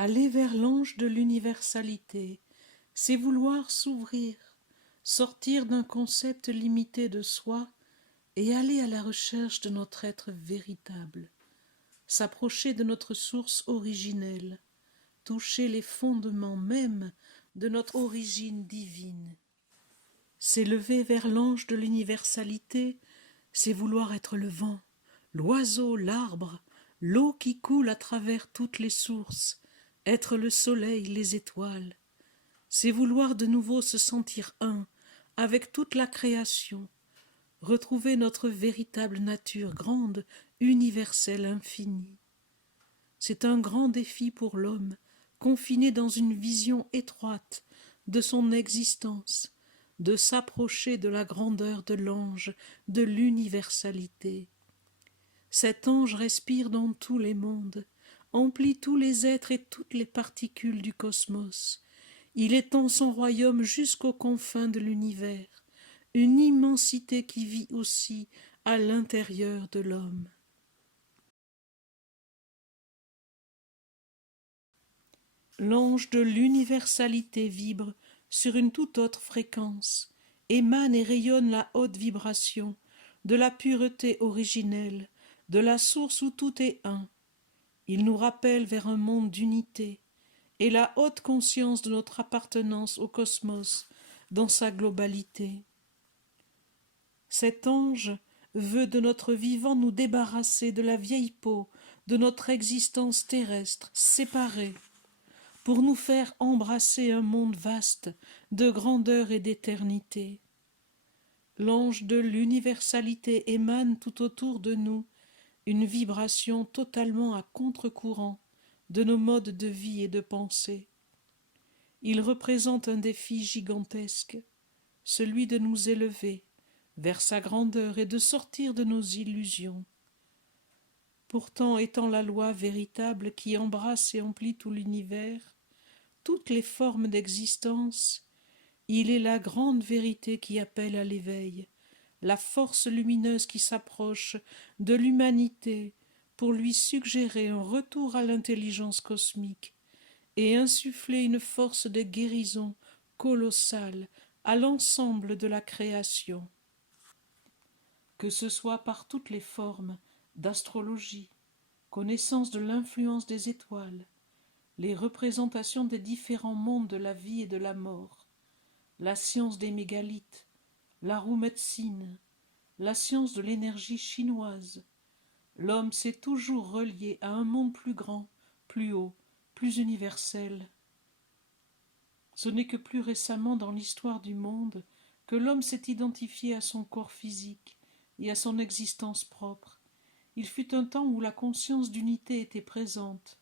Aller vers l'ange de l'universalité, c'est vouloir s'ouvrir, sortir d'un concept limité de soi et aller à la recherche de notre être véritable, s'approcher de notre source originelle, toucher les fondements mêmes de notre origine divine. S'élever vers l'ange de l'universalité, c'est vouloir être le vent, l'oiseau, l'arbre, l'eau qui coule à travers toutes les sources, être le soleil, les étoiles. C'est vouloir de nouveau se sentir un avec toute la création, retrouver notre véritable nature grande, universelle, infinie. C'est un grand défi pour l'homme, confiné dans une vision étroite de son existence, de s'approcher de la grandeur de l'ange, de l'universalité. Cet ange respire dans tous les mondes, emplit tous les êtres et toutes les particules du cosmos. Il étend son royaume jusqu'aux confins de l'univers, une immensité qui vit aussi à l'intérieur de l'homme. L'ange de l'universalité vibre sur une toute autre fréquence, émane et rayonne la haute vibration de la pureté originelle, de la source où tout est un. Il nous rappelle vers un monde d'unité et la haute conscience de notre appartenance au cosmos dans sa globalité. Cet ange veut de notre vivant nous débarrasser de la vieille peau de notre existence terrestre séparée, pour nous faire embrasser un monde vaste de grandeur et d'éternité. L'ange de l'universalité émane tout autour de nous une vibration totalement à contre-courant de nos modes de vie et de pensée. Il représente un défi gigantesque, celui de nous élever vers sa grandeur et de sortir de nos illusions. Pourtant, étant la loi véritable qui embrasse et emplit tout l'univers, toutes les formes d'existence, il est la grande vérité qui appelle à l'éveil, la force lumineuse qui s'approche de l'humanité pour lui suggérer un retour à l'intelligence cosmique et insuffler une force de guérison colossale à l'ensemble de la création. Que ce soit par toutes les formes d'astrologie, connaissance de l'influence des étoiles, les représentations des différents mondes de la vie et de la mort, la science des mégalithes, la roue médecine, la science de l'énergie chinoise, l'homme s'est toujours relié à un monde plus grand, plus haut, plus universel. Ce n'est que plus récemment dans l'histoire du monde que l'homme s'est identifié à son corps physique et à son existence propre. Il fut un temps où la conscience d'unité était présente,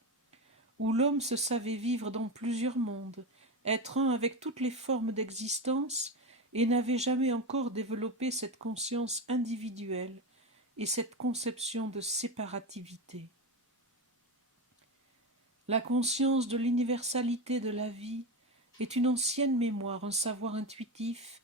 où l'homme se savait vivre dans plusieurs mondes, être un avec toutes les formes d'existence, et n'avait jamais encore développé cette conscience individuelle et cette conception de séparativité. La conscience de l'universalité de la vie est une ancienne mémoire, un savoir intuitif,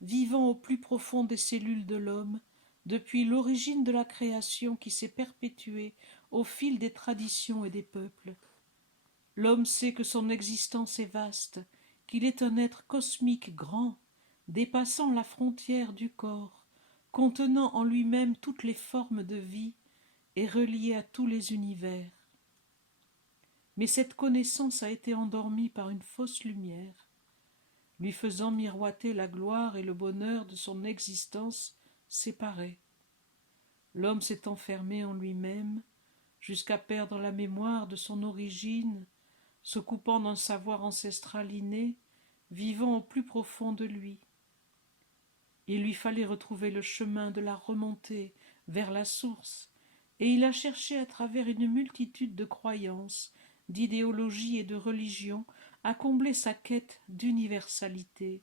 vivant au plus profond des cellules de l'homme, depuis l'origine de la création qui s'est perpétuée au fil des traditions et des peuples. L'homme sait que son existence est vaste, qu'il est un être cosmique grand, dépassant la frontière du corps, contenant en lui-même toutes les formes de vie et relié à tous les univers. Mais cette connaissance a été endormie par une fausse lumière, lui faisant miroiter la gloire et le bonheur de son existence séparée. L'homme s'est enfermé en lui-même jusqu'à perdre la mémoire de son origine, se coupant d'un savoir ancestral inné, vivant au plus profond de lui. Il lui fallait retrouver le chemin de la remontée vers la source, et il a cherché à travers une multitude de croyances, d'idéologies et de religions à combler sa quête d'universalité.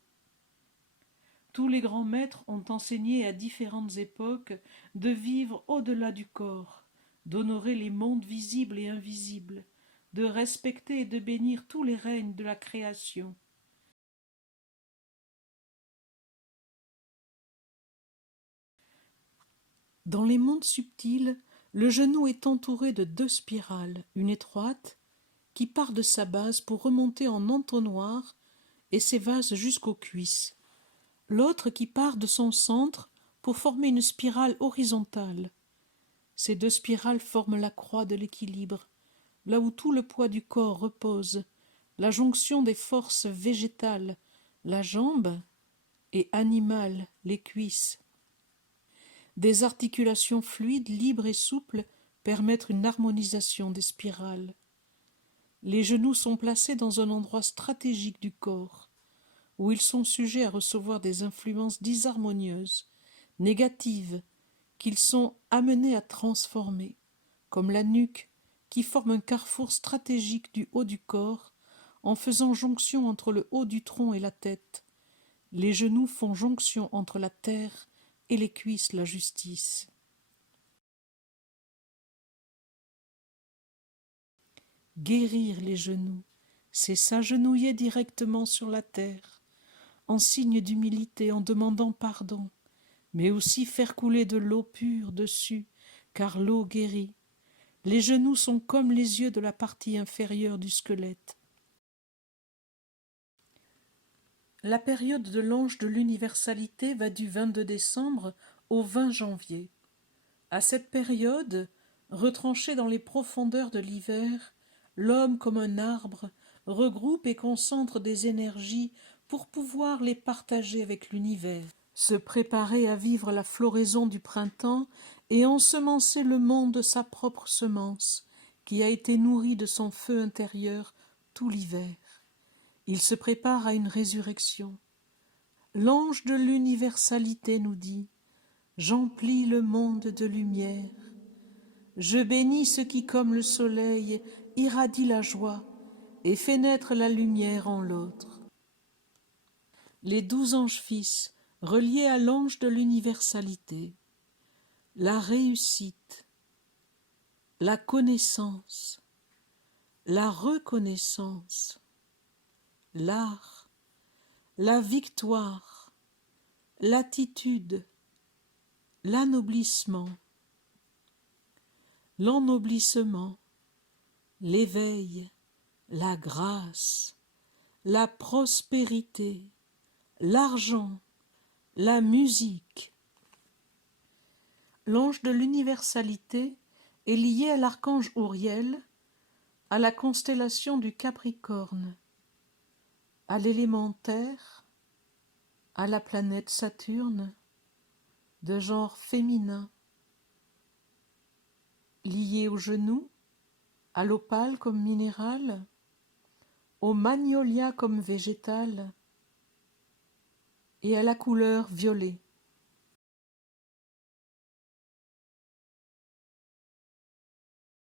Tous les grands maîtres ont enseigné à différentes époques de vivre au-delà du corps, d'honorer les mondes visibles et invisibles, de respecter et de bénir tous les règnes de la création. Dans les mondes subtils, le genou est entouré de deux spirales, une étroite qui part de sa base pour remonter en entonnoir et s'évase jusqu'aux cuisses. L'autre qui part de son centre pour former une spirale horizontale. Ces deux spirales forment la croix de l'équilibre, là où tout le poids du corps repose, la jonction des forces végétales, la jambe, et animale, les cuisses. Des articulations fluides, libres et souples permettent une harmonisation des spirales. Les genoux sont placés dans un endroit stratégique du corps, où ils sont sujets à recevoir des influences disharmonieuses, négatives, qu'ils sont amenés à transformer, comme la nuque, qui forme un carrefour stratégique du haut du corps, en faisant jonction entre le haut du tronc et la tête. Les genoux font jonction entre la terre et les cuisses, la justice. Guérir les genoux, c'est s'agenouiller directement sur la terre, en signe d'humilité, en demandant pardon, mais aussi faire couler de l'eau pure dessus, car l'eau guérit. Les genoux sont comme les yeux de la partie inférieure du squelette. La période de l'ange de l'universalité va du 22 décembre au 20 janvier. À cette période, retranché dans les profondeurs de l'hiver, l'homme comme un arbre regroupe et concentre des énergies pour pouvoir les partager avec l'univers, se préparer à vivre la floraison du printemps et ensemencer le monde de sa propre semence, qui a été nourrie de son feu intérieur tout l'hiver. Il se prépare à une résurrection. L'ange de l'universalité nous dit « J'emplis le monde de lumière. Je bénis ce qui, comme le soleil, irradie la joie et fait naître la lumière en l'autre. » Les 12 anges fils, reliés à l'ange de l'universalité, la réussite, la connaissance, la reconnaissance, l'art, la victoire, l'attitude, l'anoblissement, l'ennoblissement, l'éveil, la grâce, la prospérité, l'argent, la musique. L'ange de l'universalité est lié à l'archange Uriel, à la constellation du Capricorne, à l'élément terre, à la planète Saturne, de genre féminin, lié au genou, à l'opale comme minéral, au magnolia comme végétal et à la couleur violet.